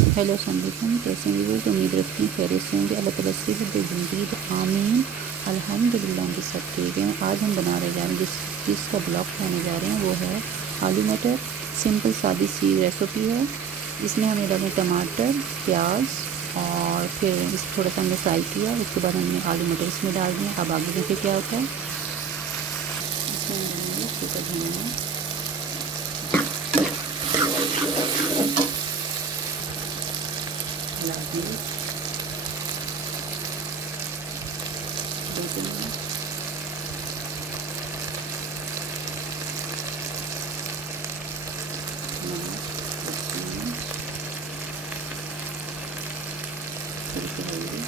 Hello अस्सलाम, कैसे हैं व्यूअर्स। उम्मीद रखती हूँ खैरियत से होंगे। अल्लाह ताला से ज़िंदगी आमीन। अल्हम्दुलिल्लाह हम भी सब ठीक हैं। आज हम बना रहे जा रहे हैं जिस चीज़ का ब्लॉग बनाने जा रहे हैं वो है आलू मटर। सिंपल सादी सी रेसिपी है। इसमें हमें डालें टमाटर, प्याज और फिर इस थोड़ा सा हमने फ्राई किया। उसके बाद हमने आलू मटर इसमें डाल दिए। अब आगे देखिए क्या होता है। इसमें हम डालेंगे सूखा धनिया, लाल मिर्च, 2 चम्मच, नमक 1 चम्मच, थोड़ी सी हल्दी,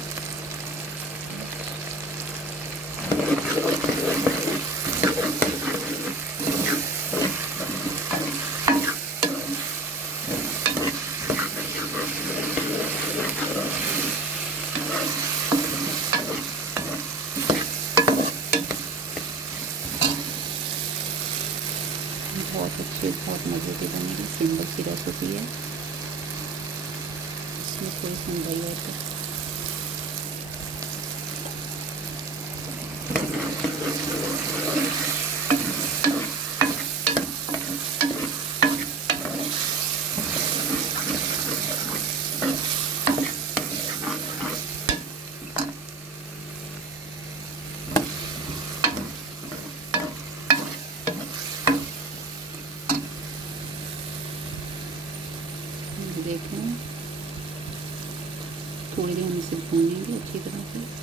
बहुत अच्छी बहुत मज़े की बनेगी। सिंपल सी रेसिपी है। इसमें थोड़ी सी दही ऐड कर। देखें, थोड़ी देर हम इसे भूनेंगे अच्छी तरह से।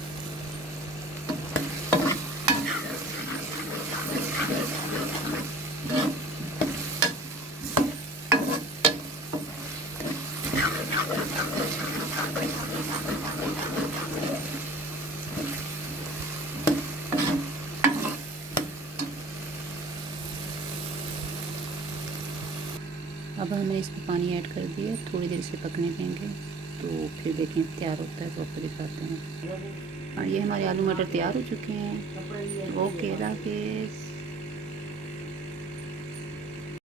अब हमने इसमें पानी ऐड कर दिया। थोड़ी देर इसे पकने देंगे तो फिर देखें तैयार होता है तो आपको दिखाते हैं। और ये हमारे आलू मटर तैयार हो चुके हैं। ओके, अल्लाह हाफिज़।